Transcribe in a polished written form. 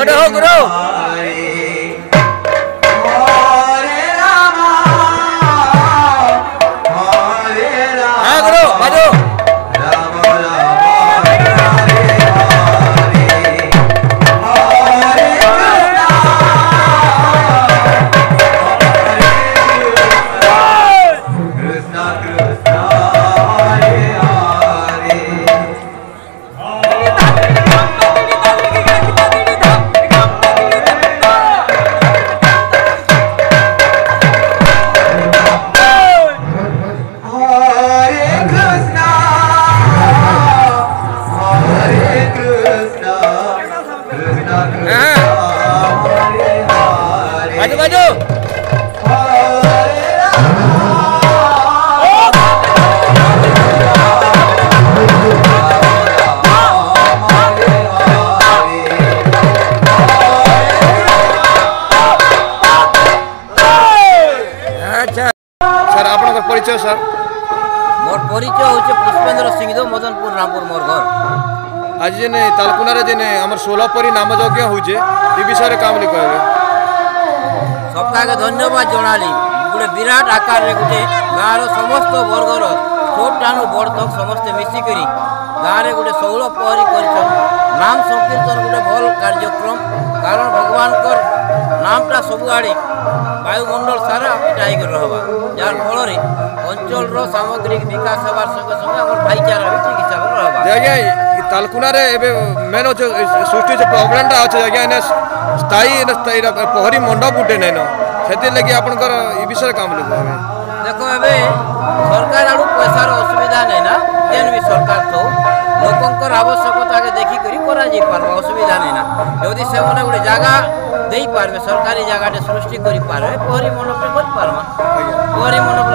आगड़े हो गुरु हाँ गुरु बाजू बाजू बाजू अच्छा सर आपन परिचय सर मोर परिचय होचे पुष्पेंद्र सिंह मदनपुर रामपुर मोर घर आज जेने तालकुना रे जेने हमर 16 परी नाम यज्ञ होचे ई विषय काम ले कहबे सबका के धन्यवाद जणाली गोटे विराट आकार रे गोटे गाँव समस्त वर्गर छोट टाणु बड़ तक समस्ते मिसिकरी गाँव में गोटे 16 पहरी कर नाम संकीर्तन गोटे भल कार्यक्रम कारण भगवान नामटा सबुआड़े वायुमंडल सारा पिटाई रहा जार फल अंचल सामग्रिक विकास हबार संगे संगे आम भाईचारा भी ठीक हिसाब से रहा तालकुना रे एबे मेन हो सृष्टि से प्रॉब्लम टा अछि आज्ञा ने स्थायी पहरी मंडप उठे नै न सेति लगी आपनकर ई विषय काम ले कहबे देखो एबे सरकार आडू पैसार असुविधा नै ना जेन भी सरकार तो लोकंकर आवश्यकता के देखि करी करा जे पारबा असुविधा नै ना यदि से मने गोटे जगह देई पारबे सरकारी जगह सृष्टि करी पारबे पहरी मंडप कर पारबा पहरी मंडप